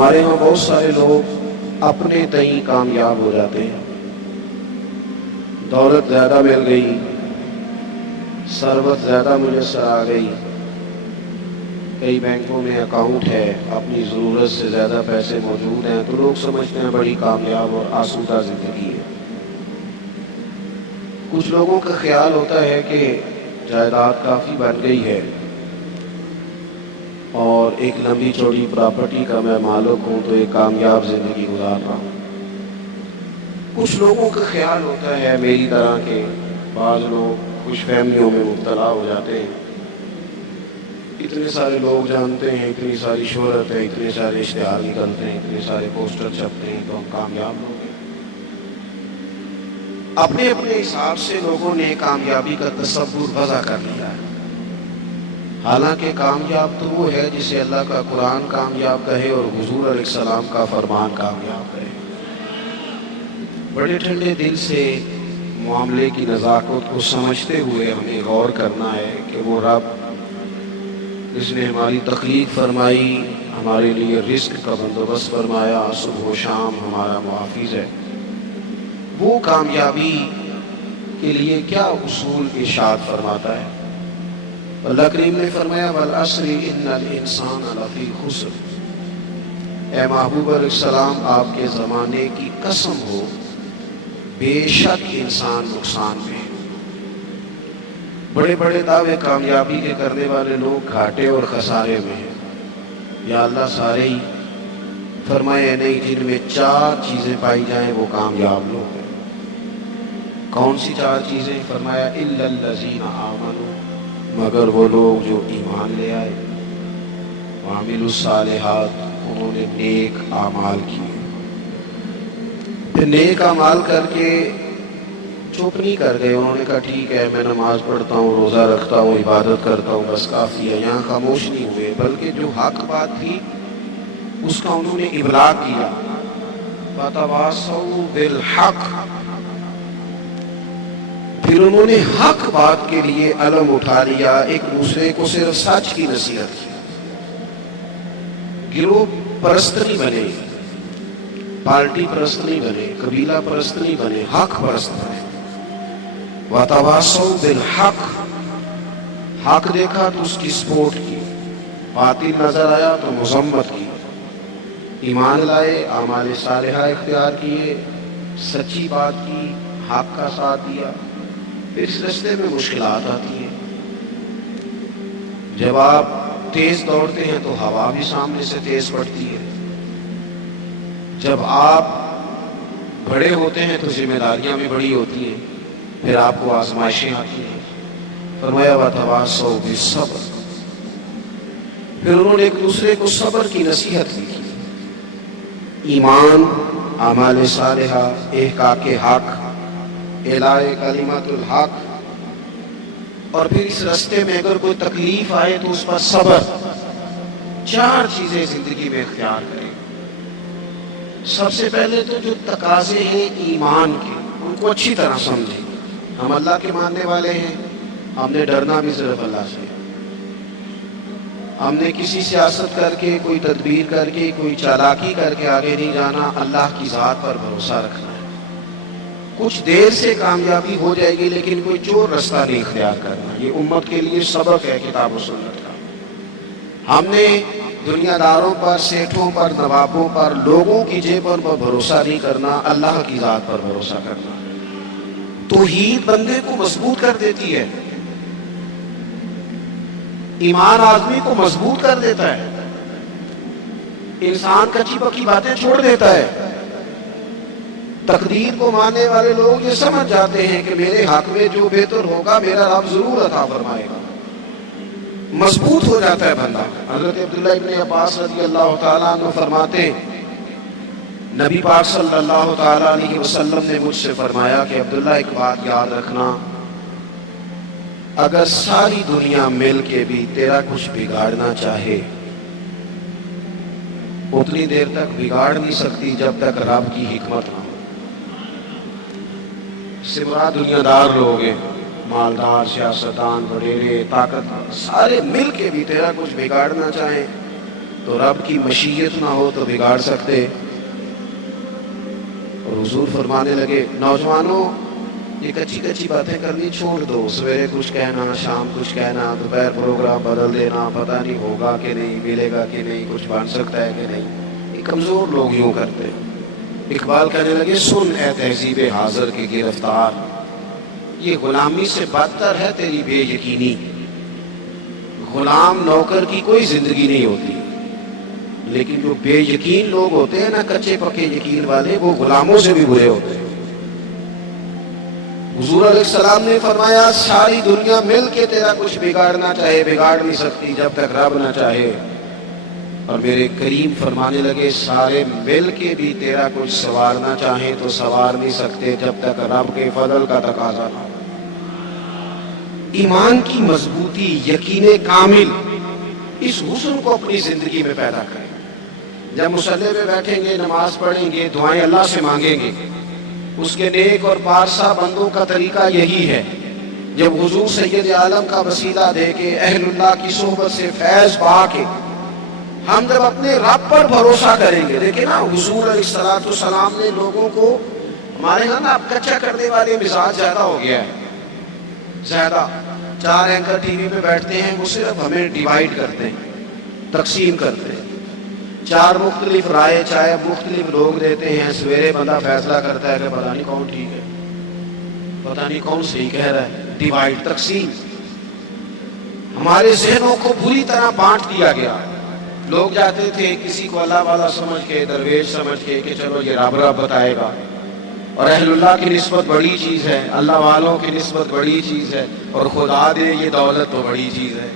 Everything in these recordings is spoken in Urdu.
ہمارے یہاں بہت سارے لوگ اپنے تئیں کامیاب ہو جاتے ہیں، دولت زیادہ مل گئی، ثروت زیادہ میسر آ گئی، کئی بینکوں میں اکاؤنٹ ہے، اپنی ضرورت سے زیادہ پیسے موجود ہیں، تو لوگ سمجھتے ہیں بڑی کامیاب اور آسودہ زندگی ہے۔ کچھ لوگوں کا خیال ہوتا ہے کہ جائیداد کافی بن گئی ہے اور ایک لمبی چوڑی پراپرٹی کا میں مالک ہوں تو ایک کامیاب زندگی گزار رہا ہوں۔ کچھ لوگوں کا خیال ہوتا ہے میری طرح کے، بعض لوگ خوش فہمیوں میں مبتلا ہو جاتے ہیں، اتنے سارے لوگ جانتے ہیں، اتنی ساری شہرت ہے، اتنے سارے اشتہار نکلتے ہیں، اتنے سارے پوسٹر چھپتے ہیں تو ہم کامیاب لوگ ہیں۔ اپنے اپنے حساب سے لوگوں نے کامیابی کا تصور وضع کر لیا ہے، حالانکہ کامیاب تو وہ ہے جسے اللہ کا قرآن کامیاب کہے اور حضور علیہ السلام کا فرمان کامیاب کہے۔ بڑے ٹھنڈے دل سے معاملے کی نزاکت کو سمجھتے ہوئے ہمیں غور کرنا ہے کہ وہ رب جس نے ہماری تخلیق فرمائی، ہمارے لیے رزق کا بندوبست فرمایا، صبح و شام ہمارا محافظ ہے، وہ کامیابی کے لیے کیا اصول ارشاد فرماتا ہے۔ اللہ کریم نے فرمایا والعصر ان الانسان لفی خسر، اے محبوب علیہ السلام آپ کے زمانے کی قسم ہو، بے شک انسان نقصان میں ہے۔ بڑے بڑے دعوے کامیابی کے کرنے والے لوگ گھاٹے اور خسارے میں ہیں۔ یا اللہ سارے ہی فرمائے نہیں، جن میں 4 چیزیں پائی جائیں وہ کامیاب لوگ ہیں۔ کون سی 4 چیزیں؟ فرمایا الا الذین آمنوا، مگر وہ لوگ جو ایمان لے آئے، وعملوا الصالحات، انہوں نے نیک اعمال کیے۔ پھر نیک اعمال کر کے چپ نہیں کر گئے، انہوں نے کہا ٹھیک ہے میں نماز پڑھتا ہوں، روزہ رکھتا ہوں، عبادت کرتا ہوں، بس کافی ہے، یہاں خاموش نہیں ہوئے، بلکہ جو حق بات تھی اس کا انہوں نے ابلاغ کیا۔ وَتَوَاصَوْا بِالْحَقِّ، پھر انہوں نے حق بات کے لیے علم اٹھا لیا، ایک دوسرے کو صرف سچ کی نصیحت کی، گروہ پرست نہیں بنے، پارٹی پرست نہیں بنے، قبیلہ پرست نہیں بنے، حق پرست بنے۔ وَتَوَاصَوْا بِالْحَقِّ، حق دیکھا تو اس کی سپورٹ کی، باطل نظر آیا تو مذمت کی، ایمان لائے، اعمال صالحہ اختیار کیے، سچی بات کی، حق کا ساتھ دیا۔ پھر اس رستے میں مشکلات آتی ہیں، جب آپ تیز دوڑتے ہیں تو ہوا بھی سامنے سے تیز پڑتی ہے، جب آپ بڑے ہوتے ہیں تو ذمہ داریاں بھی بڑی ہوتی ہیں، پھر آپ کو آزمائشیں آتی ہیں۔ فرمایا وَتَوَاصَوْا بِالصَّبْرِ، پھر انہوں نے ایک دوسرے کو صبر کی نصیحت کی، ایمان، اعمال صالحہ، احقاق حق، اعلاء کلمۃ الحق، اور پھر اس رستے میں اگر کوئی تکلیف آئے تو اس پر صبر۔ 4 چیزیں زندگی میں اختیار کریں۔ سب سے پہلے تو جو تقاضے ہیں ایمان کے، ان کو اچھی طرح سمجھیں۔ ہم اللہ کے ماننے والے ہیں، ہم نے ڈرنا بھی صرف اللہ سے، ہم نے کسی سیاست کر کے، کوئی تدبیر کر کے، کوئی چالاکی کر کے آگے نہیں جانا، اللہ کی ذات پر بھروسہ رکھنا ہے۔ کچھ دیر سے کامیابی ہو جائے گی لیکن کوئی چور رستہ نہیں اختیار کرنا، یہ امت کے لیے سبق ہے کتاب و سنت کا۔ ہم نے دنیا داروں پر، سیٹھوں پر، نوابوں پر، لوگوں کی جیبوں پر بھروسہ نہیں کرنا، اللہ کی ذات پر بھروسہ کرنا۔ توحید بندے کو مضبوط کر دیتی ہے، ایمان آدمی کو مضبوط کر دیتا ہے، انسان کچی پکی باتیں چھوڑ دیتا ہے۔ تقدیر کو ماننے والے لوگ یہ سمجھ جاتے ہیں کہ میرے حق میں جو بہتر ہوگا میرا رب ضرور عطا فرمائے گا، مضبوط ہو جاتا ہے بندہ۔ حضرت عبداللہ ابن عباس رضی اللہ تعالیٰ عنہ فرماتے ہیں نبی پاک صلی اللہ تعالیٰ علیہ وسلم نے مجھ سے فرمایا کہ عبداللہ ایک بات یاد رکھنا، اگر ساری دنیا مل کے بھی تیرا کچھ بگاڑنا چاہے، اتنی دیر تک بگاڑ نہیں سکتی جب تک رب کی حکمت نہ ہو۔ سے مراد دنیا دار لوگ ہیں، مالدار، سیاستدان، وڈیرے، طاقت، سارے مل کے بھی تیرا کچھ بگاڑنا چاہیں تو رب کی مشیت نہ ہو تو بگاڑ سکتے؟ اور حضور فرمانے لگے نوجوانوں یہ کچی کچی باتیں کرنی چھوڑ دو، سویرے کچھ کہنا، شام کچھ کہنا، دوپہر پروگرام بدل دینا، پتہ نہیں ہوگا کہ نہیں، ملے گا کہ نہیں، کچھ بن سکتا ہے کہ نہیں، یہ کمزور لوگ یوں کرتے۔ اقبال کہنے لگے سن اے تہذیب حاضر کی گرفتار، یہ غلامی سے بدتر ہے تیری بے یقینی۔ غلام نوکر کی کوئی زندگی نہیں ہوتی، لیکن جو بے یقین لوگ ہوتے ہیں نا، کچے پکے یقین والے، وہ غلاموں سے بھی برے ہوتے ہیں۔ حضور علیہ السلام نے فرمایا ساری دنیا مل کے تیرا کچھ بگاڑنا چاہے بگاڑ نہیں سکتی جب تک رب نہ چاہے، اور میرے کریم فرمانے لگے سارے مل کے بھی تیرا کچھ سنوارنا چاہیں تو سنوار نہیں سکتے جب تک رب کے فضل کا تقاضا نہ ہو۔ ایمان کی مضبوطی، یقین کامل، اس حسن کو اپنی زندگی میں پیدا کریں۔ جب مصلی پہ بیٹھیں گے، نماز پڑھیں گے، دعائیں اللہ سے مانگیں گے، اس کے نیک اور پارسا بندوں کا طریقہ یہی ہے، جب حضور سید عالم کا وسیلہ دے کے، اہل اللہ کی صحبت سے فیض پا کے ہم جب اپنے رب پر بھروسہ کریں گے۔ دیکھیں نا حضور علیہ السلام نے لوگوں کو، ہمارے ہاں نا اب کچا کرنے والے مزاج زیادہ ہو گیا ہے، زیادہ 4 اینکر ٹی وی پہ بیٹھتے ہیں، وہ صرف ہمیں ڈیوائیڈ کرتے ہیں، تقسیم کرتے ہیں، 4 مختلف رائے چاہے مختلف لوگ دیتے ہیں، سویرے بندہ فیصلہ کرتا ہے کہ پتہ نہیں کون ٹھیک ہے، پتہ نہیں کون صحیح کہہ رہا ہے، ڈیوائیڈ، تقسیم۔ ہمارے ذہنوں کو بری طرح بانٹ دیا گیا۔ لوگ جاتے تھے کسی کو اللہ والا سمجھ کے، درویش سمجھ کے کہ چلو یہ رب رب بتائے گا، اور اہل اللہ کی نسبت بڑی چیز ہے، اللہ والوں کی نسبت بڑی چیز ہے، اور خدا دے یہ دولت تو بڑی چیز ہے۔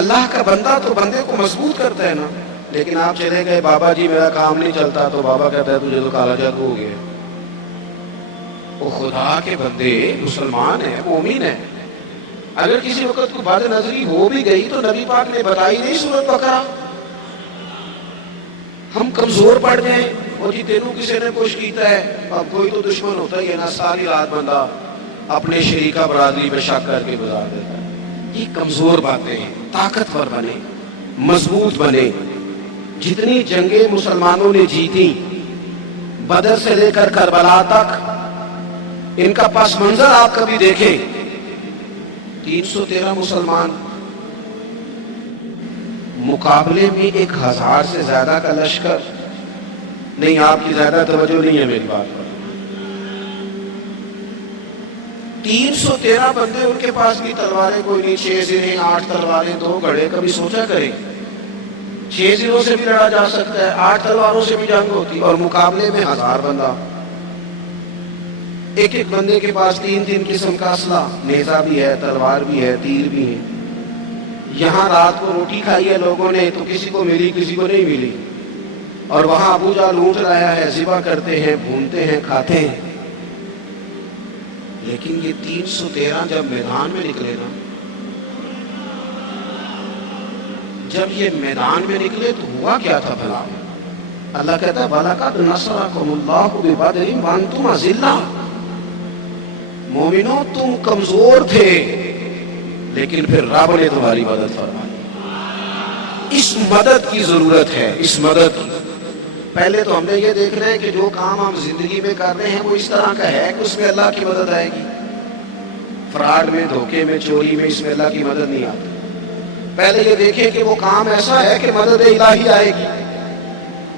اللہ کا بندہ تو بندے کو مضبوط کرتا ہے نا، لیکن آپ چلے گئے بابا جی میرا کام نہیں چلتا، تو بابا کہتا ہے تجھے تو کالا جادو ہو گیا۔ وہ خدا کے بندے مسلمان ہیں، مومن ہیں، اگر کسی وقت کو بد نظری ہو بھی گئی تو نبی پاک نے بتائی نہیں سورۃ بقرہ۔ ہم کمزور پڑ جائیں، اور جی تینوں کسی نے کچھ کیتا ہے، اب کوئی تو دشمن ہوتا ہی ہے نا، ساری رات بندہ اپنے شریکہ برادری پہ شک کر کے گزار دیتا ہے۔ یہ کمزور باتیں ہیں، طاقتور بنے، مضبوط بنے۔ جتنی جنگیں مسلمانوں نے جیتی، بدر سے لے کر کربلا تک، ان کا پس منظر آپ کبھی دیکھیں، 313 مسلمان مقابلے میں 1000 سے زیادہ کا لشکر نہیں۔ آپ کی زیادہ توجہ نہیں ہے میری بات پر۔ 313 بندے، ان کے پاس بھی تلواریں کوئی نہیں، 6 زرہیں، 8 تلواریں، 2 گھڑے۔ کبھی سوچا کریں 6 زروں سے بھی لڑا جا سکتا ہے، 8 تلواروں سے بھی جنگ ہوتی، اور مقابلے میں 1000 بندہ۔ ایک ایک بندے کے پاس 3 قسم کا اسلحہ، نیزہ بھی ہے، تلوار بھی ہے، تیر بھی ہے۔ یہاں رات کو روٹی کھائی ہے لوگوں نے تو کسی کو ملی کسی کو نہیں ملی، اور وہاں ابو جہل اونٹ لایا ہے، ذبح کرتے ہیں، بھونتے ہیں، کھاتے ہیں۔ لیکن یہ 313 جب میدان میں نکلے نا، جب یہ میدان میں نکلے تو ہوا کیا تھا بھلا؟ اللہ کہتا ہے وَلَقَدْ نَصَرَكُمُ اللَّهُ بِبَدْرٍ وَأَنْتُمْ أَذِلَّةٌ۔ مومنوں تم کمزور تھے، لیکن پھر رب نے تمہاری مدد فرمائی۔ اس مدد کی ضرورت ہے، اس مدد کی۔ پہلے تو ہم نے یہ دیکھنا ہے کہ جو کام ہم زندگی میں کر رہے ہیں وہ اس طرح کا ہے کہ اس میں اللہ کی مدد آئے گی۔ فراڈ میں، دھوکے میں، چوری میں، اس میں اللہ کی مدد نہیں آتی۔ پہلے یہ دیکھیں کہ وہ کام ایسا ہے کہ مدد الہی آئے گی،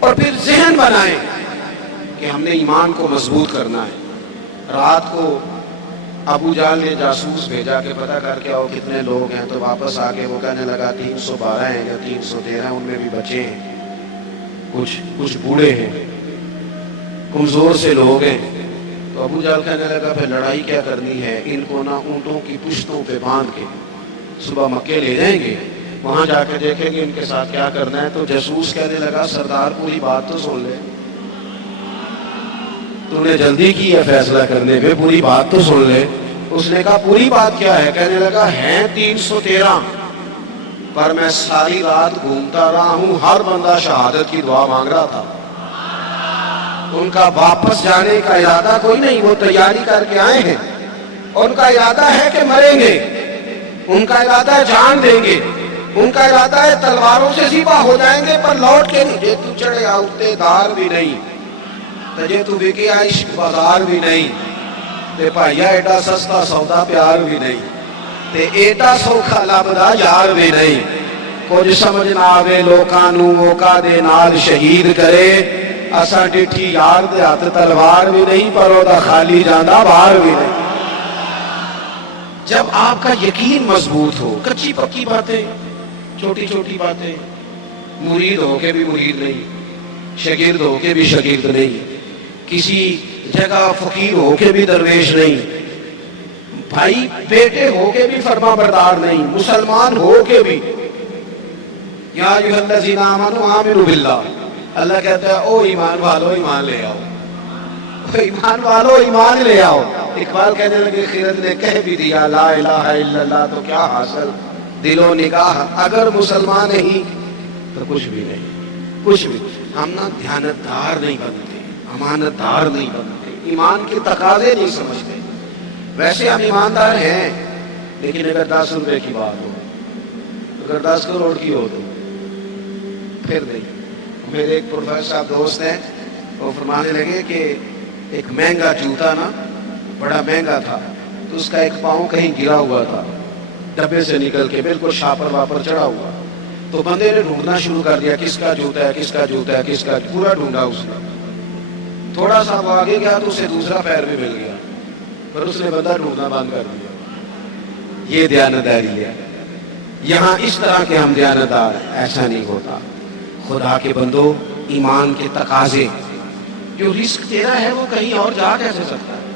اور پھر ذہن بنائیں کہ ہم نے ایمان کو مضبوط کرنا ہے۔ رات کو ابو جہل نے جاسوس بھیجا کہ پتہ کر کے آؤ کتنے لوگ ہیں، تو واپس آ کے وہ کہنے لگا 312 ہیں یا 313، ان میں بھی بچے ہیں، کچھ بوڑھے ہیں، کمزور سے لوگ ہیں۔ تو ابو جہل کہنے لگا پھر لڑائی کیا کرنی ہے، ان کو نہ اونٹوں کی پشتوں پہ باندھ کے صبح مکے لے جائیں گے، وہاں جا کے دیکھیں گے ان کے ساتھ کیا کرنا ہے۔ تو جاسوس کہنے لگا سردار پوری بات تو سن لے، تو نے جلدی کی ہے فیصلہ کرنے پہ، پوری بات تو سن لے۔ اس نے کہا پوری بات کیا ہے؟ کہنے لگا ہیں 313، پر میں ساری رات گھومتا رہا ہوں، ہر بندہ شہادت کی دعا مانگ رہا تھا۔ ان کا واپس جانے کا ارادہ کوئی نہیں، وہ تیاری کر کے آئے ہیں، ان کا ارادہ ہے کہ مریں گے، ان کا ارادہ ہے جان دیں گے، ان کا ارادہ ہے تلواروں سے ذبح ہو جائیں گے پر لوٹ کے نہیں. جے تو چڑھے آؤتے دار بھی نہیں تجے تو بکے عشق بازار بھی نہیں تے بھائیا ایڈا سستا سودا پیار بھی نہیں تے ایڈا سوکھا لبدا یار بھی نہیں. کچھ سمجھ نہ آوے لوکاں نوں موقع دے نال شہید کرے اساں ڈٹھی یار دے ہاتھ تلوار بھی نہیں پر او دا خالی جاندا بار بھی نہیں. جب آپ کا یقین مضبوط ہو کچی پکی باتیں چھوٹی چھوٹی باتیں مرید ہو کے بھی مرید نہیں شاگرد ہو کے بھی شاگرد نہیں کسی جگہ فقیر ہو کے بھی درویش نہیں بھائی بیٹے ہو کے بھی فرما بردار نہیں مسلمان ہو کے بھی. یا ایھا الذین آمنوا آمنوا باللہ اللہ کہتا ہے او ایمان والو ایمان لے آؤ ایمان والو ایمان لے آؤ. اقبال کہنے لگے خیرت نے کہہ بھی دیا لا الہ الا اللہ تو کیا حاصل دل و نگاہ اگر مسلمان نہیں تو کچھ بھی نہیں کچھ بھی. ہم نا دیانتدار نہیں بنتے امانت دار نہیں بنتے ایمان کے تقاضے نہیں سمجھتے. ویسے ہم ایماندار ہیں لیکن اگر 10 روپے کی بات ہو اگر 10 کروڑ کی ہو تو پھر نہیں. میرے ایک پروفیسر صاحب دوست ہیں وہ فرمانے لگے کہ ایک مہنگا جوتا نا بڑا مہنگا تھا تو اس کا ایک پاؤں کہیں گرا ہوا تھا ڈبے سے نکل کے بالکل شاپر واپر چڑھا ہوا تو بندے نے ڈھونڈنا شروع کر دیا کس کا جوتا ہے کس کا جوتا ہے کس کا پورا ڈھونڈا اس نے. تھوڑا سا وہ آگے گیا تو اسے دوسرا پیر بھی مل گیا پر اس نے بندہ ڈھونڈنا بند کر دیا. یہ دیانتداری ہے. یہاں اس طرح کے ہم دیانتدار ایسا نہیں ہوتا. خدا کے بندو ایمان کے تقاضے جو رزق تیرا ہے وہ کہیں اور جا کیسے سکتا ہے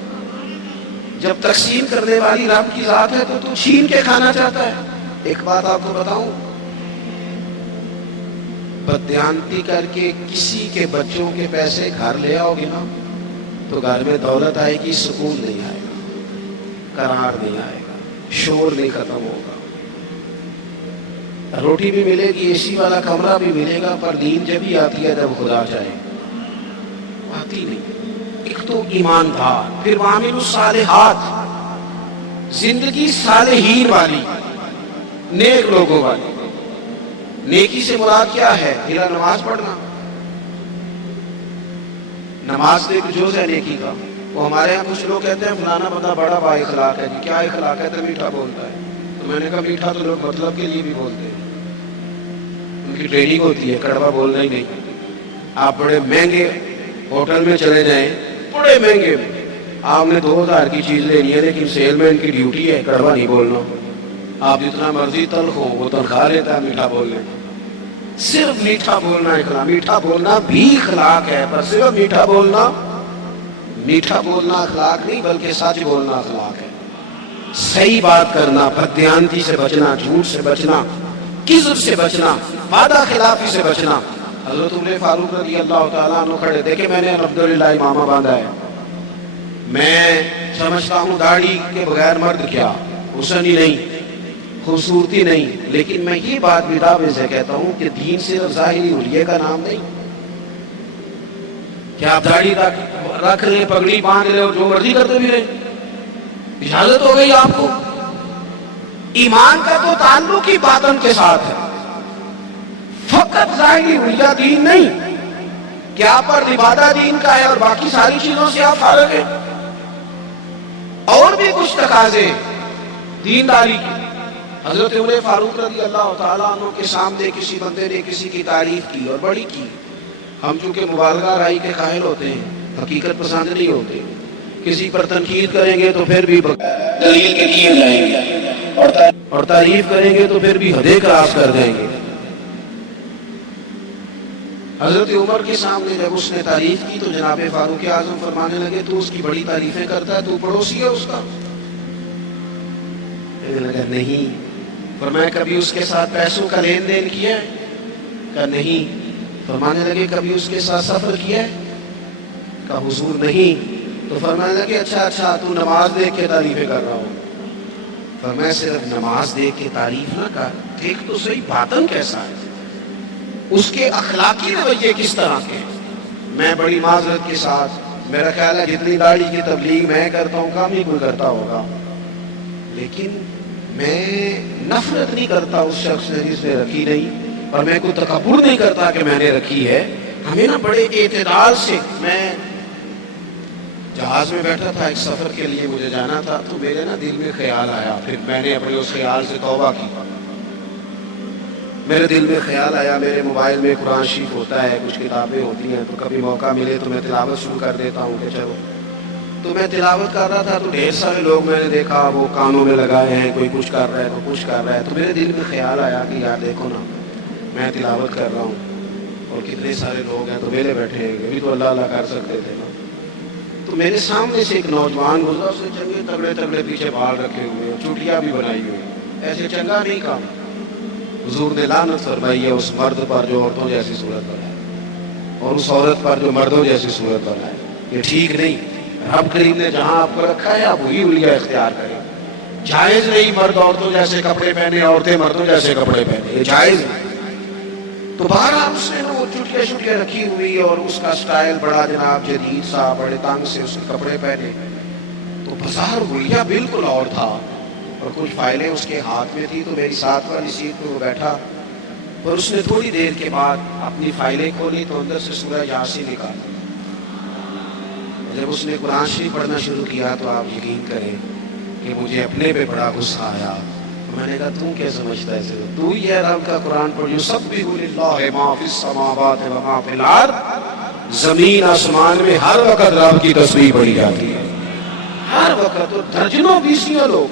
جب تقسیم کرنے والی رب کی ذات ہے تو چھین کے کھانا چاہتا ہے. ایک بات آپ کو بتاؤں بددیانتی کر کے کسی کے بچوں کے پیسے گھر لے آؤ گے نا تو گھر میں دولت آئے گی سکون نہیں آئے گا قرار نہیں آئے گا شور نہیں ختم ہوگا روٹی بھی ملے گی اے سی والا کمرہ بھی ملے گا پر نیند جب ہی آتی ہے جب خدا چاہے آتی نہیں. ایک تو ایماندار پھر وعامل الصالحات زندگی صالحین والی نیک لوگوں والی. نیکی سے مراد کیا ہے میرا نماز پڑھنا نماز ایک جز ہے نیکی کا. وہ ہمارے یہاں کچھ لوگ کہتے ہیں فلانا بندہ بڑا با اخلاق ہے. جی کیا اخلاق ہے تو میٹھا بولتا ہے. تو میں نے کہا میٹھا تو لوگ مطلب کے لیے بھی بولتے ہیں ان کی ٹریننگ ہوتی ہے کڑوا بولنا ہی نہیں. آپ بڑے مہنگے ہوٹل میں چلے جائیں بڑے مہنگے آپ نے 2000 کی چیز لینی ہے لیکن سیل مین کی ڈیوٹی ہے کڑوا نہیں بولنا. آپ جتنا مرضی تلخ ہو وہ تنخواہ لیتا ہے میٹھا بولنے. صرف میٹھا بولنا اخلاق. میٹھا بولنا بھی اخلاق ہے پر صرف میٹھا بولنا اخلاق نہیں بلکہ سچ بولنا اخلاق ہے. صحیح بات کرنا بددیانتی سے بچنا جھوٹ سے بچنا کذب سے بچنا وعدہ خلافی سے بچنا. حضرت عمر فاروق رضی اللہ تعالیٰ عنہ کھڑے دیکھے میں نے الحمدللہ امامہ باندھا ہے میں سمجھتا ہوں داڑھی کے بغیر مرد کیا حسن ہی نہیں خوبصورتی نہیں لیکن میں یہ بات بھی دعوے سے کہتا ہوں کہ دین صرف ظاہری حلیے کا نام نہیں. کیا آپ داڑھی رکھ لیں پگڑی باندھ لیں اور جو مرضی کرتے بھی رہیں اجازت ہو گئی آپ کو. ایمان کا تو تعلق ہی باطن کے ساتھ ہے فقط ظاہری حلیہ دین نہیں. کیا پر لبادہ دین کا ہے اور باقی ساری چیزوں سے آپ فارغ ہیں. اور بھی کچھ تقاضے دینداری کی. حضرت عمر فاروق رضی اللہ تعالیٰ عنہ کے سامنے کسی بندے نے کسی کی تعریف کی اور بڑی کی. ہم چونکہ مبالغہ رائی کے قائل ہوتے ہیں حقیقت پسند نہیں ہوتے. کسی پر تنقید کریں گے تو پھر بھی دلیل کے لیے جائیں گے اور تعریف کریں گے تو پھر بھی حدیں کراس کر دیں گے. حضرت عمر کے سامنے جب اس نے تعریف کی تو جناب فاروق اعظم فرمانے لگے تو اس کی بڑی تعریفیں کرتا ہے تو پڑوسی ہے اس کا. نہیں فرمایا کبھی اس کے ساتھ پیسوں کا لین دین کیا ہے کہ نہیں. فرمانے لگے کبھی اس کے ساتھ سفر کیا ہے کہ حضور نہیں. تو فرمانے لگے اچھا تو نماز دیکھ کے تعریفیں کر رہا ہوں. فرمایا صرف نماز دیکھ کے تعریف نہ کر دیکھ تو صحیح باطن کیسا ہے اس کے اخلاقی رویے کس طرح کے. میں بڑی معذرت کے ساتھ میرا خیال ہے جتنی داڑھی کی تبلیغ میں کرتا ہوں کم ہی کوئی کرتا ہوگا لیکن میں نفرت نہیں کرتا اس شخص سے جس نے رکھی نہیں، اور میں کوئی تکبر نہیں کرتا کہ میں نے رکھی ہے۔ ہمیں نا بڑے اعتدال سے، میں جہاز میں بیٹھا تھا، ایک سفر کے لیے مجھے جانا تھا، تو میرے نا دل میں خیال آیا، پھر میں نے اپنے اس خیال سے توبہ کی۔ میرے دل میں خیال آیا، میرے موبائل میں قرآن شریف ہوتا ہے، کچھ کتابیں ہوتی ہیں، تو کبھی موقع ملے تو میں تلاوت شروع کر دیتا ہوں کہ چلو۔ تو میں تلاوت کر رہا تھا تو ڈھیر سارے لوگ میں نے دیکھا وہ کانوں میں لگائے ہیں، کوئی کچھ کر رہا ہے، کوئی کچھ کر رہا ہے، تو میرے دل میں خیال آیا کہ یار دیکھو نا، میں تلاوت کر رہا ہوں اور کتنے سارے لوگ ہیں تو ویلے بیٹھے ہیں، بھی تو اللہ اللہ کر سکتے تھے نا۔ تو میرے سامنے سے ایک نوجوان گزرا، اس نے چنگے تگڑے تگڑے پیچھے بال رکھے ہوئے، چوٹیاں بھی بنائی ہوئی، ایسے چنگا نہیں کام۔ حضور نے لعنت فرمائی ہے اس مرد پر جو عورتوں جیسی صورت بنائے، اور اس عورت پر جو مردوں جیسی صورت بنائے، یہ ٹھیک نہیں۔ رب کریم نے جہاں آپ کو رکھا ہے آپ وہی الیا اختیار کریں۔ جائز نہیں مرد عورتوں جیسے کپڑے پہنے، عورتیں مردوں جیسے کپڑے پہنے، یہ جائز نہیں۔ تو بہرحال اس نے وہ چٹکیاں شٹکیاں رکھی ہوئی اور اس کا سٹائل بڑا جناب جدید سا، بڑے تنگ سے اس کے کپڑے پہنے، تو بازار الیا بالکل اور تھا، اور کچھ فائلیں اس کے ہاتھ میں تھی۔ تو میری ساتھ والی سیٹ پہ وہ بیٹھا، اور اس نے تھوڑی دیر کے بعد اپنی فائلیں کھولی تو اندر سے سورہ یاسین نکالی۔ جب اس نے قرآن شریف پڑھنا شروع کیا تو آپ یقین کریں کہ مجھے اپنے پہ بڑا غصہ آیا۔ میں نے کہا تو کیا سمجھتا ہے اسے؟ تو ہی ہے رب کا قرآن پڑھ، یسبح للہ ما فی السماوات و ما فی الارض، زمین آسمان میں ہر وقت رب کی تسبیح پڑھی جاتی ہے، ہر وقت۔ اور درجنوں بیسیاں لوگ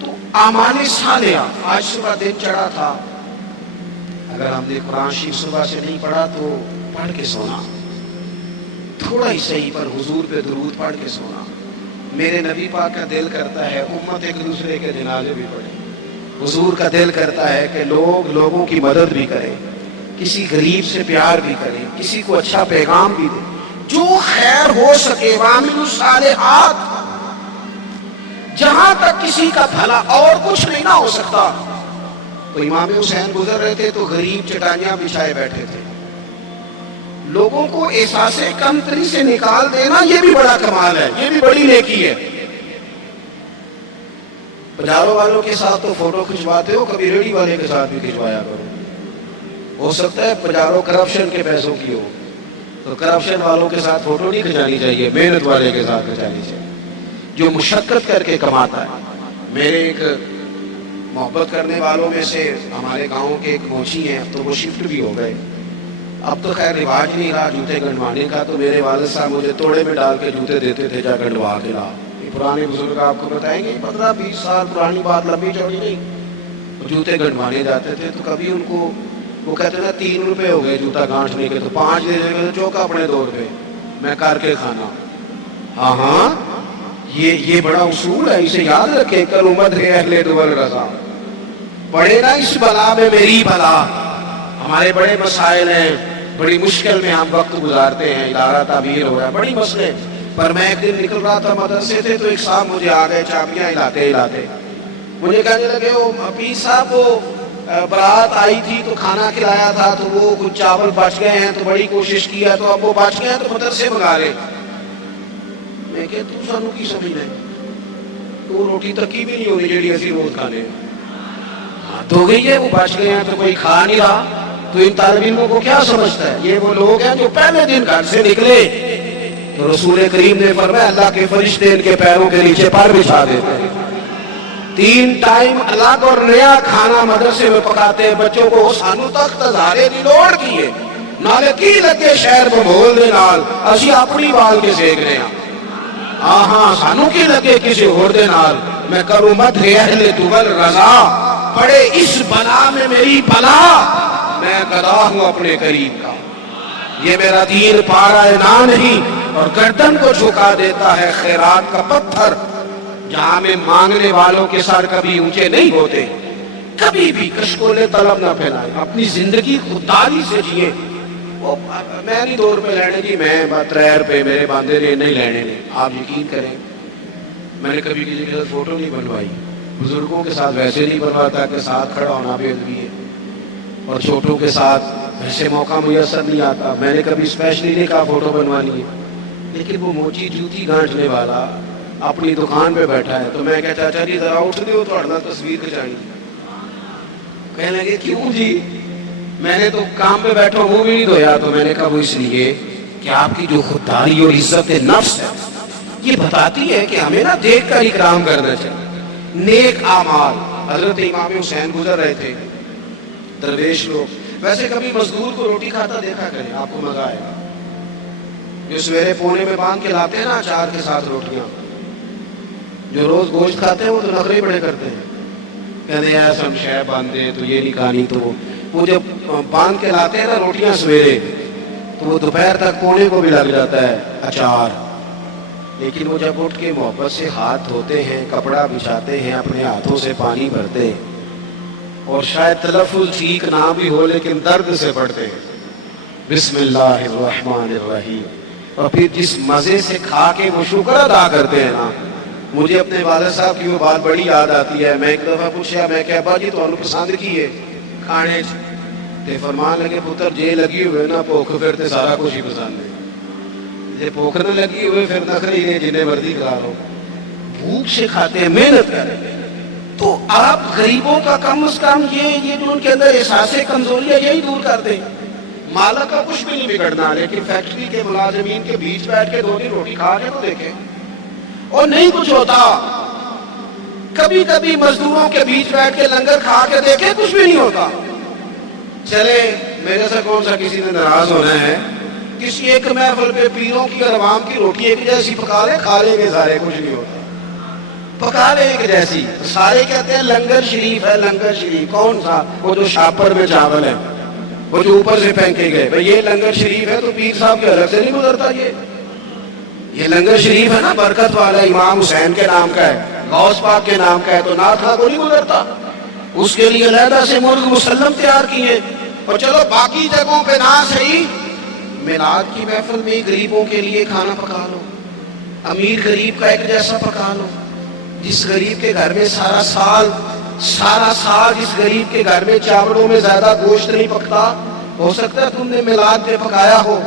تو اعمال صالحہ۔ آج صبح دن چڑھا تھا، اگر ہم نے قرآن شریف صبح سے نہیں پڑھا تو پڑھ کے سونا، تھوڑا ہی صحیح پر حضور پہ درود پڑھ کے سونا۔ میرے نبی پاک کا دل کرتا ہے امت ایک دوسرے کے جنازے بھی پڑھے، حضور کا دل کرتا ہے کہ لوگ لوگوں کی مدد بھی کریں، کسی غریب سے پیار بھی کریں، کسی کو اچھا پیغام بھی دیں، جو خیر ہو سکے۔ وَعَمِلُوا الصَّالِحَاتِ، جہاں تک کسی کا بھلا اور کچھ نہیں نہ ہو سکتا۔ تو امام حسین گزر رہے تھے تو غریب چٹائیاں بچھائے بیٹھے تھے، لوگوں کو احساس کمتری سے نکال دینا، یہ بھی بڑا کمال ہے، یہ بھی بڑی نیکی ہے۔ پجاروں والوں کے ساتھ تو فوٹو کھنچواتے ہو، کبھی ریڑھی والے کے ساتھ بھی کھنچوایا کرو۔ ہو سکتا ہے پجاروں کرپشن کے پیسوں کی ہو، تو کرپشن والوں کے ساتھ فوٹو نہیں کھنچانی چاہیے، محنت والے کے ساتھ کھنچانی چاہیے جو مشقت کر کے کماتا ہے۔ میرے ایک محبت کرنے والوں میں سے ہمارے گاؤں کے ایک موچی ہیں، اب تو وہ شفٹ بھی ہو گئے، اب تو خیر رواج نہیں رہا جوتے گنڈوانے کا، تو میرے والد صاحب مجھے توڑے میں ڈال کے جوتے دیتے تھے، جا گنڈوا کے لا۔ یہ پرانے بزرگ آپ کو بتائیں گے، 15-20 سال پرانی بات، لمبی چوڑی نہیں۔ جوتے گنڈوانے جاتے تھے تو کبھی ان کو وہ کہتے تھے 3 روپے ہو گئے جوتا گانٹنے کے، تو 5 دے دیں گے، تو چوکا اپنے 2 روپے میں کر کے کھانا۔ ہاں ہاں، یہ بڑا اصول ہے، اسے یاد رکھیں۔ کل امت ہے اہل دول رضا، پڑے نا اس بلا میں میری بلا۔ ہمارے بڑے مسائل ہیں، بڑی مشکل میں ہم وقت گزارتے ہیں، ادارہ تعمیر ہو رہا ہے، بڑی مسئلے۔ پر میں ایک دن نکل رہا تھا مدرسے سے تو ایک صاحب مجھے آ گئے چابیاں ہلاتے ہلاتے، مجھے کہنے لگے پیر صاحب وہ برات آئی تھی تو کھانا کھلایا تھا، تو وہ کچھ چاول بچ گئے ہیں تو بڑی کوشش کی ہے، تو اب وہ بچ گئے ہیں تو مدرسے منگا لے۔ میں کہ تو سانو کی سمجھنا ہے، تو روٹی تکی بھی نہیں ہونی جیڑی اسی روز کھانے دو گئی ہے، وہ بچ گئے ہیں تو کوئی کھا نہیں رہا، تو ان طالب علموں کو کیا سمجھتا ہے؟ یہ وہ لوگ ہیں جو پہلے دن گھر سے نکلے تو رسول کریم نے فرمایا اللہ کے فرشتے ان کے پیروں کے نیچے پر بچھا دیتے ہیں، 3 ٹائم الگ اور نیا کھانا مدرسے میں پکاتے ہیں بچوں کو۔ سانو تخت ہزارے دی لوڑ کی ہے، نالے کی لگے شہر بھول دے نال، اسی اپنی بال کے سیک رہے ہیں۔ ہاں سانو کی لگے کسی اور دے نال۔ میں کروں مدح اہل دول رضا، پڑے اس بلا میں میری بلا، میں گدا ہوں اپنے قریب کا۔ یہ میرا دین پارا نہ نہیں، اور گردن کو جھکا دیتا ہے خیرات کا پتھر، جہاں میں مانگنے والوں کے سر کبھی اونچے نہیں ہوتے۔ کبھی بھی کشکولے طلب نہ پھیلائیں، اپنی زندگی خودداری سے جیے۔ میں نہیں 2 روپے لینے جی، میں 3 روپے میرے باندھے رہے نہیں لینے نے۔ آپ یقین کریں میں نے کبھی کسی کے ساتھ فوٹو نہیں بنوائی، بزرگوں کے ساتھ ویسے نہیں بنواتا کہ ساتھ کھڑا ہونا بھی ادبی ہے، اور چھوٹوں کے ساتھ ویسے موقع میسر نہیں آتا۔ میں نے کبھی اسپیشلی نہیں کہا فوٹو بنوانی ہے، لیکن وہ موچی جوتی گانٹنے والا اپنی دکان پہ بیٹھا ہے. تو میں کہا چاچا جی ذرا اٹھ دیو تھوڑا تصویر کھچانی. کہنے لگے کیوں جی؟ میں نے تو کام پہ بیٹھا ہوں بھی نہیں دھویا. تو میں نے کہا وہ اس لیے کہ آپ کی جو خودداری اور عزت نفس ہے یہ بتاتی ہے کہ ہمیں نا دیکھ کر اکرام کرنا چاہیے. نیک اعمال. حضرت امام حسین گزر رہے تھے, درویش لوگ. ویسے کبھی مزدور کو روٹی کھاتا دیکھا کریں, آپ کو مزہ آئے گا. جو سویرے پونے میں باندھ کے لاتے ہیں نا اچار کے ساتھ روٹیاں, جو روز گوشت کھاتے ہیں وہ تو نخرے بڑے کرتے ہیں, کہتے ہیں ایسا شے باندھے تو یہ نہیں کھانی. تو وہ جب باندھ کے لاتے ہیں نا روٹیاں سویرے, تو وہ دوپہر تک پونے کو بھی لگ جاتا ہے اچار. لیکن وہ جب اٹھ کے محبت سے ہاتھ دھوتے ہیں, کپڑا بچھاتے ہیں, اپنے ہاتھوں سے پانی بھرتے ہیں, اور شاید تلفظ ٹھیک نہ بھی ہو لیکن درد سے پڑھتے ہیں بسم اللہ الرحمن الرحیم, اور پھر جس مزے سے کھا کے وہ شکر ادا کرتے ہیں نا. مجھے اپنے والد صاحب کی وہ بات بڑی یاد آتی ہے. میں ایک دفعہ پوچھا, میں کہ ابا جی تو پسند کی ہے کھانے تے فرمان لگے پتر جے لگی ہوئے نا بھوک پھر تے سارا کچھ ہی پسند ہے. جے بھوک نہ لگی ہوئے پھر نخرے ہی جنہیں مرضی کھا لو. بھوک سے کھاتے ہیں, محنت کریں. تو آپ غریبوں کا کم از کم یہ جو ان کے اندر احساس کمزوری ہے یہی دور کر دیں. مالک کا کچھ بھی نہیں بگڑنا, لیکن فیکٹری کے ملازمین کے بیچ بیٹھ کے 2 دن روٹی کھا کے تو دیکھیں, اور نہیں کچھ ہوتا. کبھی کبھی مزدوروں کے بیچ بیٹھ کے لنگر کھا کے دیکھیں, کچھ بھی نہیں ہوتا. چلے میرے سے کون سا کسی نے ناراض ہونا ہے؟ کسی ایک محفل پہ پیروں کی اور عوام کی روٹی ایک جیسی پکا لیں, کھا لیں گے سارے, کچھ نہیں ہوتا. پکا لیں ایک جیسی, سارے کہتے ہیں لنگر شریف ہے. لنگر شریف کون سا؟ وہ جو شاپر میں چاول ہے, وہ جو اوپر سے پھینکے گئے. بھئی یہ لنگر شریف ہے تو پیر صاحب کے الگ سے نہیں گزرتا. یہ لنگر شریف ہے نا, برکت والا امام حسین کے نام کا ہے, غوث پاک کے نام کا ہے, تو نعت خواہ کو نہیں گزرتا. اس کے لیے علیحدہ سے مرغ مسلم تیار کیے. اور چلو باقی جگہوں پہ نہ صحیح, میلاد کی محفل میں غریبوں کے لیے کھانا پکا لو. امیر غریب کا ایک جیسا پکا لو. جس غریب کے گھر میں سارا سال جس غریب کے گھر میں چاولوں میں زیادہ گوشت نہیں پکتا, ہو سکتا ہے تم نے میلاد میں پکایا ہو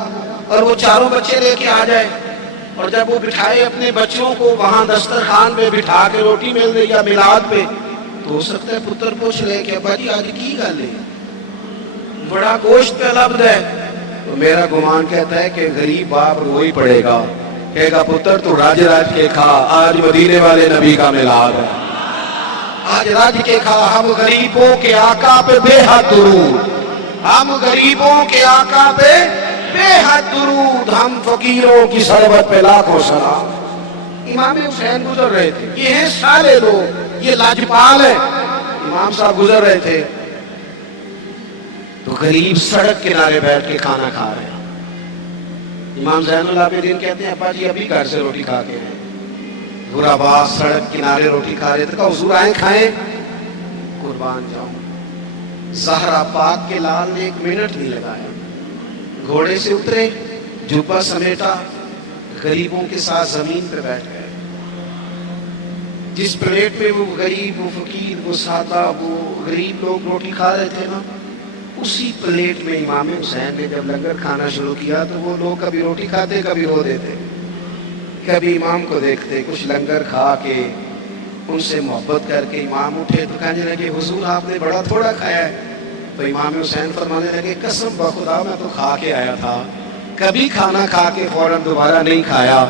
اور وہ 4 بچے لے کے آ جائے, اور جب وہ بٹھائے اپنے بچوں کو وہاں دسترخوان پہ بٹھا کے روٹی مل رہی یا میلاد پہ, تو ہو سکتا ہے پتر پوچھ لے کہ ابا جی آج کی گل ہے, بڑا گوشت پہ لبد ہے. تو میرا گمان کہتا ہے کہ غریب باپ روئی پڑے گا, کہے گا پتر تو راج کے کھا, آج مدینے والے نبی کا میلاد ہے, آج راج کے کھا. ہم غریبوں کے آقا پہ بے حد درود, ہم غریبوں کے آقا پہ بے حد درود, ہم فقیروں کی سربت پہ لاکھوں سلام. امام حسین گزر رہے تھے, یہ ہیں سارے لوگ, یہ لاجپال ہیں. امام صاحب گزر رہے تھے تو غریب سڑک کنارے بیٹھ کے کھانا کھا رہے ہیں. امام زین العابدین کہتے ہیں ابا جی ابھی گھر سے روٹی کھا کے آئے. غربا سڑک کنارے روٹی کھا رہے تھے, کہا حضور آئیں کھائیں, قربان جاؤں. زہرا پاک کے لال نے 1 منٹ نہیں لگایا, گھوڑے سے اترے, جبہ سمیٹا, غریبوں کے ساتھ زمین پہ بیٹھ گئے. جس پلیٹ میں وہ غریب, وہ فقیر, وہ سادہ, وہ غریب لوگ روٹی کھا رہے تھے نا, اسی پلیٹ میں امام حسین نے جب لنگر کھانا شروع کیا تو وہ لوگ کبھی روٹی کھاتے, کبھی رو دیتے, کبھی امام کو دیکھتے. کچھ لنگر کھا کے ان سے محبت کر کے امام اٹھے تو کہنے لگے حضور آپ نے بڑا تھوڑا کھایا ہے. تو امام حسین فرمانے لگے قسم بخدا میں تو کھا کے آیا تھا, کبھی کھانا کھا کے فوراً دوبارہ نہیں کھایا,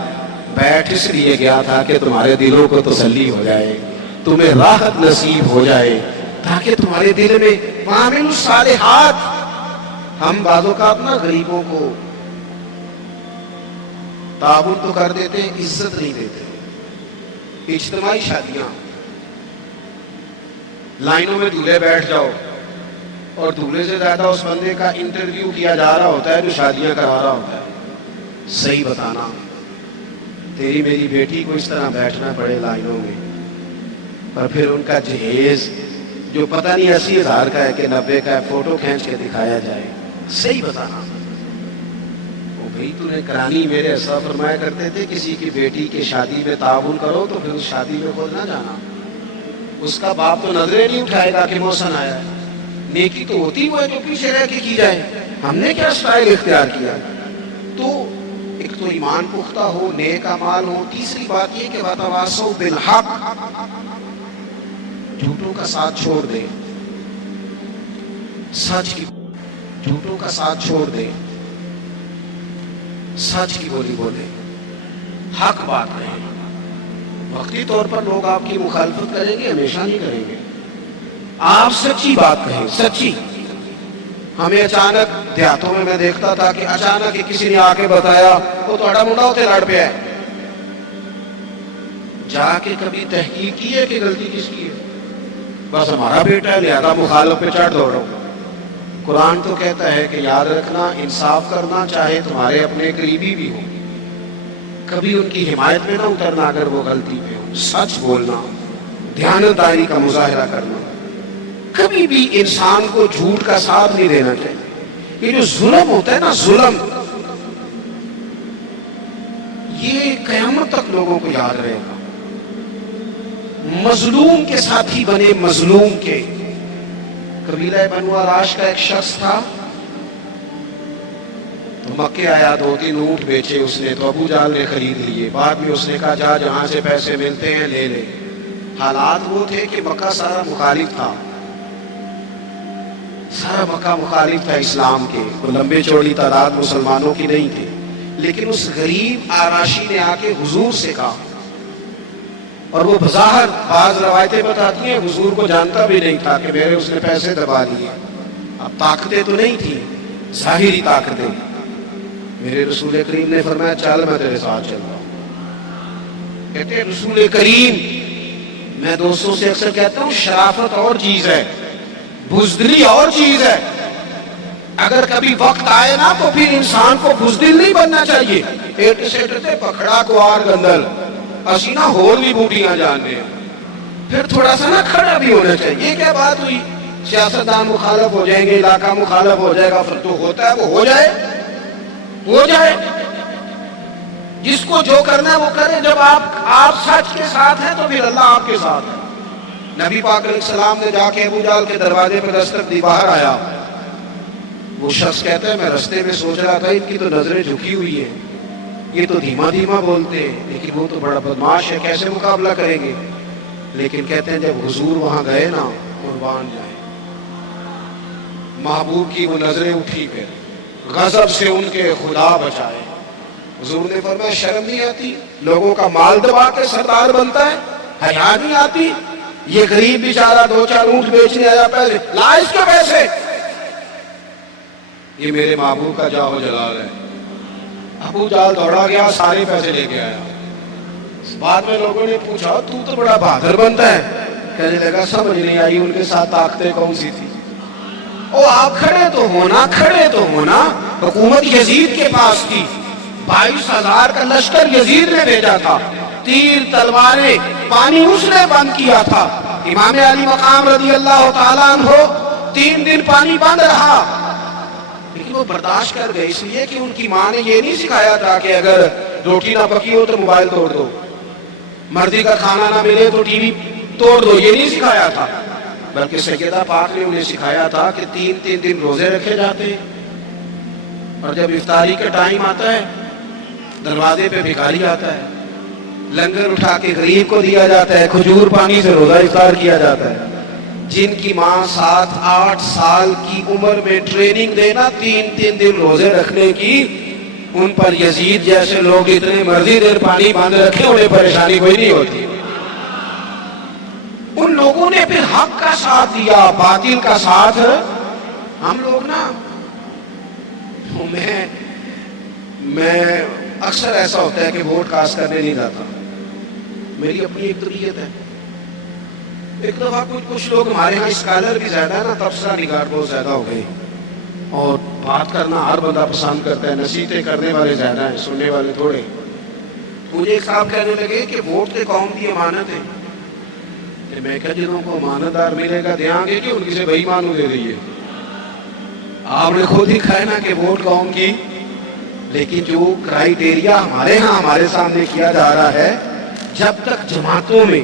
بیٹھ اس لیے گیا تھا کہ تمہارے دلوں کو تسلی ہو جائے, تمہیں راحت نصیب ہو جائے, تاکہ تمہارے دل میں وعامل الصالحات. ہم بعض اوقات نا غریبوں کو تعاون تو کر دیتے ہیں, عزت نہیں دیتے. اجتماعی شادیاں, لائنوں میں دولہے بیٹھ جاؤ اور دولہے سے زیادہ اس بندے کا انٹرویو کیا جا رہا ہوتا ہے جو شادیاں کروا رہا ہوتا ہے. صحیح بتانا, تیری میری بیٹی کو اس طرح بیٹھنا پڑے لائنوں میں, اور پھر ان کا جہیز جو پتہ نہیں 80,000 کا ہے کہ 90 کا ہے, فوٹو کھینچ کے دکھایا جائے. صحیح بتانا. وہ بھائی تو نے کرانی, میرے ایسا فرمایا کرتے تھے کسی کی بیٹی کے شادی میں تعاون کرو تو پھر اس شادی میں خود نہ جانا. اس کا باپ تو نظریں نہیں اٹھائے گا کہ محسن آیا ہے. نیکی تو ہوتی وہ ہے جو پیچھے رہ کے کی جائے. ہم نے کیا سٹائل اختیار کیا؟ تو ایک تو ایمان پختہ ہو، نیک اعمال ہو۔ تیسری بات یہ کہ وتواصوا بالحق، جھوٹوں کا ساتھ چھوڑ دیں، سچ کی، جھوٹوں کا ساتھ چھوڑ دیں، سچ کی بولی بولیں، حق بات کہیں۔ وقتی طور پر لوگ آپ کی مخالفت کریں گے، ہمیشہ نہیں کریں گے۔ آپ سچی بات کہیں، سچی۔ ہمیں اچانک دیہاتوں میں دیکھتا تھا کہ اچانک کسی نے آ کے بتایا وہ تھوڑا منڈا ہوتے لڑ پہ ہے، جا کے کبھی تحقیق کی ہے کہ غلطی کس کی ہے؟ بس ہمارا بیٹا ہے لہذا مخالف پہ چڑھ دوڑو۔ قرآن تو کہتا ہے کہ یاد رکھنا، انصاف کرنا چاہے تمہارے اپنے قریبی بھی ہو، کبھی ان کی حمایت میں نہ اترنا اگر وہ غلطی پہ ہو، سچ بولنا، دیانتداری کا مظاہرہ کرنا، کبھی بھی انسان کو جھوٹ کا ساتھ نہیں دینا چاہیے۔ یہ جو ظلم ہوتا ہے نا، ظلم، یہ قیامت تک لوگوں کو یاد رہے گا۔ مظلوم کے ساتھی بنے، مظلوم کے۔ قبیلہ بنو عراش کا ایک شخص تھا، تو مکے آیا، 2-3 اونٹ بیچے اس نے، تو ابو جہل نے خرید لیے۔ بعد میں اس نے کہا جا جہاں سے پیسے ملتے ہیں لے لے۔ حالات وہ تھے کہ مکہ سارا مخالف تھا، سارا مکہ مخالف تھا اسلام کے، کوئی لمبے چوڑی تعداد مسلمانوں کی نہیں تھی۔ لیکن اس غریب آراشی نے آ کے حضور سے کہا، اور وہ بظاہر بعض روایتیں بتاتی ہیں حضور کو جانتا بھی نہیں تھا کہ میرے اس نے پیسے دبا لیے۔ اب طاقتیں تو نہیں تھیں، ظاہری طاقتیں۔ میرے رسول کریم نے فرمایا چل میں تیرے ساتھ چل رہا ہوں۔ کہتے ہیں رسول کریم، میں دوستوں سے اکثر کہتا ہوں شرافت اور چیز ہے، بزدلی اور چیز ہے۔ اگر کبھی وقت آئے نا تو پھر انسان کو بزدل نہیں بننا چاہیے۔ ایٹ سیٹتے پکڑا کوار گندل اسینا ہور بھی بوٹیاں جاننے ہیں، پھر تھوڑا سا نا کھڑا بھی ہونا چاہیے۔ یہ کیا بات ہوئی، سیاستدان مخالف ہو جائیں گے، علاقہ مخالف ہو جائے گا، پھر تو ہوتا ہے وہ ہو جائے، ہو جائے، جس کو جو کرنا ہے وہ کرے۔ جب آپ سچ کے ساتھ ہیں تو پھر اللہ آپ کے ساتھ ہے۔ نبی پاک علیہ السلام نے جا کے ابو جہل کے دروازے پہ دستک دی، باہر آیا۔ وہ شخص کہتا ہے میں رستے میں سوچ رہا تھا ان کی تو نظریں جھکی ہوئی ہیں، یہ تو دھیما دھیما بولتے ہیں، لیکن وہ تو بڑا بدماش ہے، کیسے مقابلہ کریں گے؟ لیکن کہتے ہیں جب حضور وہاں گئے نا، قربان جائے، محبوب کی وہ نظریں اٹھی، پھر غضب سے ان کے خدا بچائے۔ حضور نے فرمایا شرم نہیں آتی؟ لوگوں کا مال دبا کے سردار بنتا ہے، حیا نہیں آتی؟ یہ غریب بیچارہ 2-4 اونٹ بیچنے آیا، پیسے لا اس کے پیسے، یہ میرے محبوب کا جاہ جلال ہے۔ ابو جہل دوڑا گیا، سارے پیسے لے کے آیا۔ بعد میں لوگوں نے پوچھا تو بڑا بہادر بنتا ہے، کہنے لگا سمجھ نہیں آئی ان کے ساتھ طاقتیں کون سی تھی۔ او آپ کھڑے تو ہونا، کھڑے تو ہونا۔ حکومت یزید کے پاس تھی، 22,000 کا لشکر یزید نے بھیجا تھا، تیر تلواریں پانی اس نے بند کیا تھا۔ امام علی مقام رضی اللہ تعالیٰ عنہ 3 دن پانی بند رہا، لیکن وہ برداشت کر گئے، اس لیے کہ ان کی ماں نے یہ نہیں سکھایا تھا کہ اگر روٹی نہ پکی ہو تو موبائل توڑ دو، مرضی کا کھانا نہ ملے تو ٹی وی توڑ دو، یہ نہیں سکھایا تھا، بلکہ سیدہ پاک نے انہیں سکھایا تھا کہ 3 دن روزے رکھے جاتے ہیں، اور جب افطاری کا ٹائم آتا ہے دروازے پہ بھکاری آتا ہے، لنگر اٹھا کے غریب کو دیا جاتا ہے، کھجور پانی سے روزہ افطار کیا جاتا ہے۔ جن کی ماں 7-8 سال کی عمر میں ٹریننگ دینا 3 دن روزے رکھنے کی، ان پر یزید جیسے لوگ اتنے مرضی دیر پانی باندھ رکھے انہیں پریشانی کوئی نہیں ہوتی۔ ان لوگوں نے پھر حق کا ساتھ دیا، باطل کا ساتھ ہم لوگ نا، میں اکثر ایسا ہوتا ہے کہ ووٹ کاسٹ کرنے نہیں جاتا، میری اپنی ایک طبیعت ہے۔ ایک دفعہ کچھ لوگ ہمارے ہاں اسکالر بھی زیادہ ہے نا، تبصرہ نگار بہت زیادہ ہو گئی، اور بات کرنا ہر بندہ پسند کرتا ہے، نصیحتیں کرنے والے زیادہ ہیں، سننے والے تھوڑے۔ مجھے ایک صاحب کہنے لگے کہ ووٹ تو قوم کی امانت ہے، کہ میں کہا جنہوں کو امانت دار ملے گا دھیان دے کہ ان کی سے بے ایمانوں دے دیئے۔ آپ نے خود ہی کہا نا کہ ووٹ قوم کی، لیکن جو کرائیٹیریا ہمارے ہاں ہمارے سامنے کیا جا رہا ہے، جب تک جماعتوں میں،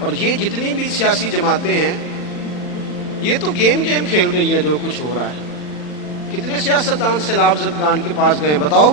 اور یہ جتنی بھی سیاسی جماعتیں ہیں یہ تو گیم کھیل رہی ہیں، جو کچھ ہو رہا ہے۔ کتنے سیاستدان سیلاب زدگان کے پاس گئے بتاؤ،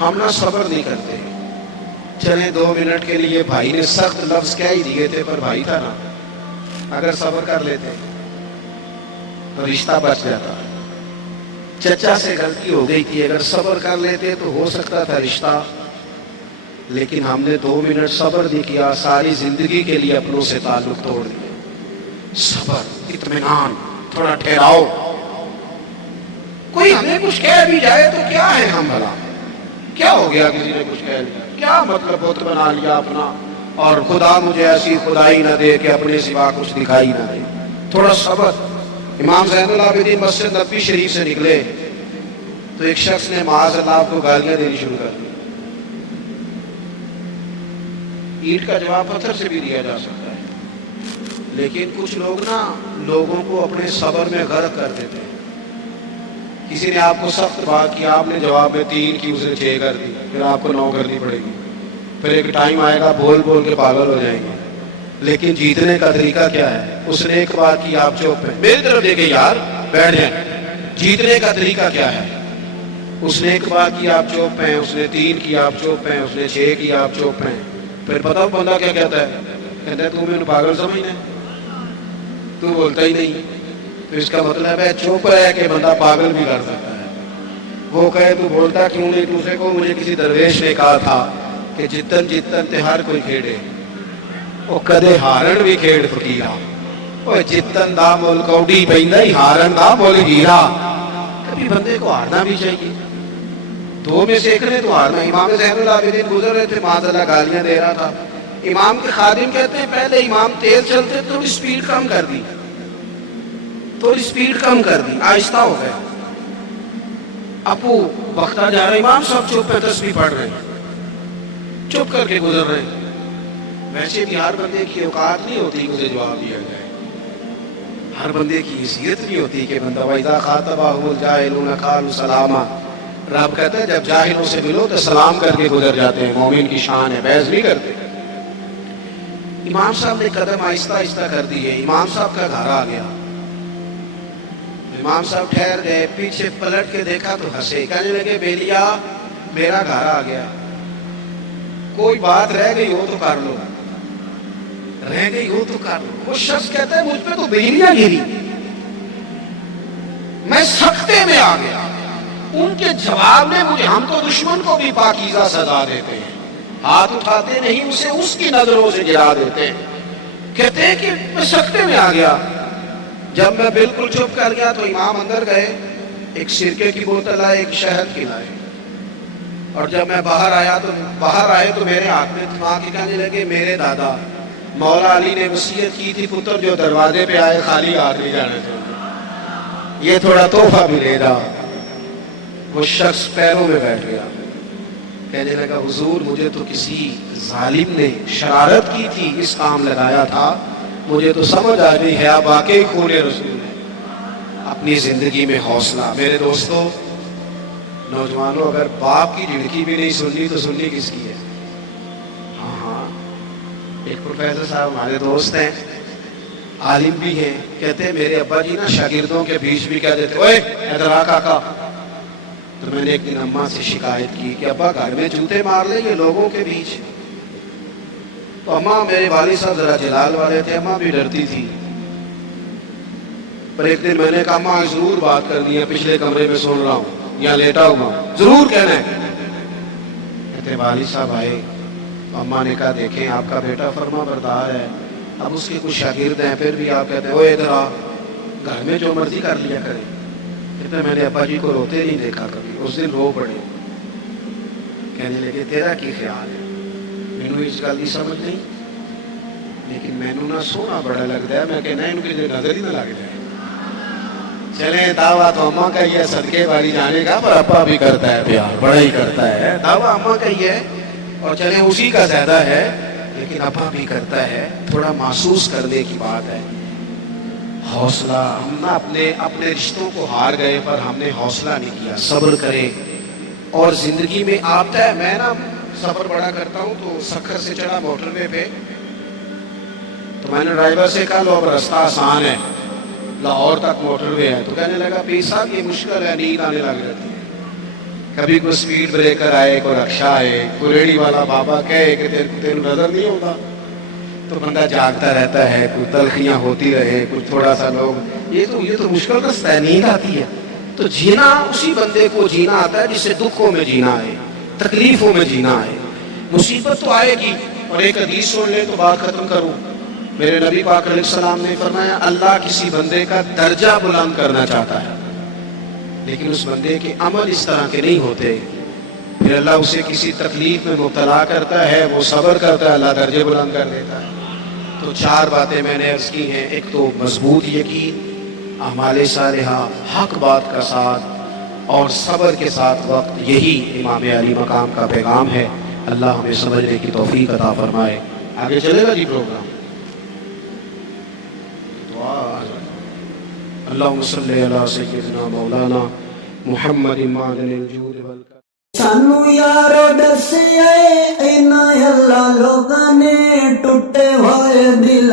ہم نہ صبر نہیں کرتے. چلیں 2 منٹ کے لیے بھائی نے سخت لفظ کہہ ہی دیے تھے پر بھائی تھا نا, اگر صبر کر لیتے تو رشتہ بچ جاتا. چچا سے غلطی ہو گئی تھی, اگر صبر کر لیتے تو ہو سکتا تھا رشتہ, لیکن ہم نے 2 منٹ صبر نہیں کیا, ساری زندگی کے لیے اپنوں سے تعلق توڑ دیے. صبر, اطمینان, تھوڑا ٹھہراؤ. کوئی ہمیں کچھ کہہ بھی جائے تو کیا ہے ہم بھلا, کیا ہو گیا کسی نے کچھ کہہ لیا, کیا مطلب بت بنا لیا اپنا, اور خدا مجھے ایسی خدائی نہ دے کہ اپنے سوا کچھ دکھائی نہ دے. تھوڑا صبر. امام زین العابدین مسجد نبوی شریف سے نکلے تو ایک شخص نے معاذ اللہ کو گالیاں دینی شروع کر دی. اینٹ کا جواب پتھر سے بھی دیا جا سکتا ہے, لیکن کچھ لوگ نا لوگوں کو اپنے صبر میں غرق کر دیتے ہیں. کسی نے آپ کو سخت بات کی, آپ نے جواب میں 3 کی, اسے 6 کر دی, پھر آپ کو 9 کرنی پڑے گی. پھر ایک ٹائم آئے گا بول بول کے پاگل ہو جائیں گے. لیکن جیتنے کا طریقہ کیا ہے؟ اس نے ایک بات کی, آپ چپ ہیں, میری طرف دیکھیں یار, بیٹھ جائیں. جیتنے کا طریقہ کیا ہے؟ اس نے ایک بات کی, آپ چپ ہیں, اس نے 3 کی, آپ چپ ہیں, اس نے 6 کی, آپ چپ ہیں. پھر پتہ بندہ کیا کہتا ہے؟ کہتا ہے تو میں پاگل سمجھنا ہے, تو بولتا ہی نہیں. تو اس کا مطلب ہے چپ ہے کہ بندہ پاگل بھی کر سکتا ہے. وہ کہے تو بولتا کیوں نہیں؟ دوسرے کو مجھے کسی درویش نے کہا تھا کہ جتن جتن تے ہر کوئی کھیڑے, وہ کدے ہارن بھی کھیڑ فقیرا, وہ جتن دا مول کوڈی پیندا ہی ہارن دا مول ہیرا. کبھی بندے کو ہارنا بھی چاہیے, 2 میں سے ایک نے تو ہارنا. امام زین العابدین گزر رہے تھے, معاذ اللہ گالیاں دے رہا تھا. امام کے خادم کہتے ہیں پہلے امام تیز چلتے تو اسپیڈ کم کر دی, تھوڑی اسپیڈ کم کر دی, آہستہ ہو گیا. ابو بختہ جا رہا, امام سب چپ ہے, تسبیح پڑھ رہے ہیں, چپ کر کے گزر رہے ہیں. ویسے بھی ہر بندے کی اوقات نہیں ہوتی مجھے جواب دیا جائے, ہر بندے کی حیثیت نہیں ہوتی کہ بندہ وَإِذَا خَاطَبَهُمُ الْجَاهِلُونَ قَالُوا سَلَامًا. رب کہتا ہے جب جاہلوں سے ملو تو سلام کر کے گزر جاتے ہیں, مومن کی شان ہے, بحث نہیں کرتے. امام صاحب نے قدم آہستہ آہستہ کر دیے, امام صاحب کا گھر آ گیا. امام صاحب ٹھہر گئے, پیچھے پلٹ کے دیکھا تو ہنسے, کہنے لگے بیلیا میرا گھر آ گیا, کوئی بات رہ گئی ہو تو کر لو, رہ گئی ہو تو کر لو. وہ شخص کہتا ہے مجھ پہ تو بیلیاں گری, میں سختے میں آ گیا. ان کے جواب نے مجھے, ہم تو دشمن کو بھی پاکیزہ سزا دیتے ہیں, ہاتھ اٹھاتے نہیں اسے, اس کی نظروں سے گرا دیتے ہیں. کہتے ہیں کہ میں سختے میں آ گیا. جب میں بالکل چپ کر گیا تو امام اندر گئے, ایک سرکے کی بوتل آئے, ایک شہد کی لائے, اور جب میں باہر آئے تو میرے ہاتھ میں تھما کے کہنے لگے میرے دادا مولا علی نے وصیت کی تھی پتر جو دروازے پہ آئے خالی ہاتھ نہیں جانا چاہیے, یہ تھوڑا تحفہ بھی لے گا. وہ شخص پیروں میں بیٹھ گیا, کہنے لگا حضور مجھے تو کسی ظالم نے شرارت کی تھی, اس کام لگایا تھا, مجھے تو سمجھ آ گئی ہے آپ واقعی خون رسول ہیں. اپنی زندگی میں حوصلہ. میرے دوستو نوجوانوں, اگر باپ کی جھڑکی بھی نہیں سننی تو سننی کس کی ہے؟ ہاں, ایک پروفیسر صاحب ہمارے دوست ہیں, عالم بھی ہیں, کہتے ہیں میرے ابا جی نا شاگردوں کے بیچ بھی کہہ دیتے اوے ادھر آ کاکا. تو میں نے ایک دن اماں سے شکایت کی کہ ابا گھر میں جوتے مار لیں گے لوگوں کے بیچ. تو اماں, میرے والد صاحب ذرا جلال والے تھے, اماں بھی ڈرتی تھی. پر ایک دن میں نے کہا اماں ضرور بات کرنی ہے, پچھلے کمرے میں سن رہا ہوں یا لیٹا ہوں, ضرور کہنا ہے. کہتے والد صاحب آئے, اماں نے کہا دیکھیں آپ کا بیٹا فرما بردار ہے, اب اس کے کچھ شاگرد ہیں, پھر بھی آپ کہتے ہیں اوے ادھر آ, گھر میں جو مرضی کر لیا کرے. کہتے میں نے ابا جی کو روتے نہیں دیکھا کبھی, اس دن رو پڑے. کہنے لگے تیرا کی خیال ہے؟ مینو اس گل کی سمجھ نہیں, لیکن مینو نہ سونا بڑا لگتا ہے, میں کہنا ان کی نظر ہی نہ لگ جائے. چلیں دعویٰ تو اماں کا ہی ہے صدقے والی جانے کا, پر ابا بھی کرتا ہے پیار, بڑا ہی کرتا ہے. دعویٰ اماں کا ہی ہے اور چلیں اسی کا زیادہ ہے, لیکن ابا بھی کرتا ہے. تھوڑا محسوس کرنے کی بات ہے. حوصلہ. ہم نہ اپنے رشتوں کو ہار گئے پر ہم نے حوصلہ نہیں کیا. صبر کریں. اور زندگی میں آتا ہے, میں نا سفر بڑا کرتا ہوں, تو سکھر سے چڑھا موٹر وے پہ, تو میں نے ڈرائیور سے کہا لو اب راستہ آسان ہے, لاہور تک موٹر وے ہے. تو کہنے لگا پیر صاحب یہ مشکل ہے, نیند آنے لگ جاتی ہے. کبھی کوئی سپیڈ بریکر آئے, کوئی رکشا آئے, کوئی ریڑھی والا بابا کہے کہ تیرے نظر نہیں ہوگا, تو بندہ جاگتا رہتا ہے, کوئی تلخیاں ہوتی رہے, کچھ تھوڑا سا لوگ یہ تو مشکل رستہ ہے, نیند آتی ہے. تو جینا اسی بندے کو جینا آتا ہے جسے دکھوں میں جینا ہے, تکلیفوں میں جینا ہے. مصیبت تو آئے گی. اور ایک حدیث سن لے تو بات ختم کروں. میرے نبی پاک علیہ السلام نے فرمایا اللہ کسی بندے کا درجہ بلند کرنا چاہتا ہے, لیکن اس بندے کے عمل اس طرح کے نہیں ہوتے. پھر اللہ اسے کسی تکلیف میں مبتلا کرتا ہے, وہ صبر کرتا ہے, اللہ درجے بلند کر دیتا ہے. تو 4 باتیں میں نے عرض کی ہیں. ایک تو مضبوط یقین, اعمال صالحہ, حق بات کا ساتھ اور صبر کے ساتھ وقت. یہی امام علی مقام کا پیغام ہے. اللہ ہمیں سمجھنے کی توفیق عطا فرمائے. آگے چلے گا جی پروگرام. اللہم صلی علی سیدنا مولانا محمد معدن الجود والکرم. سانو یارو دسیا اینا اللہ لوگاں نے ٹوٹے ہوئے دل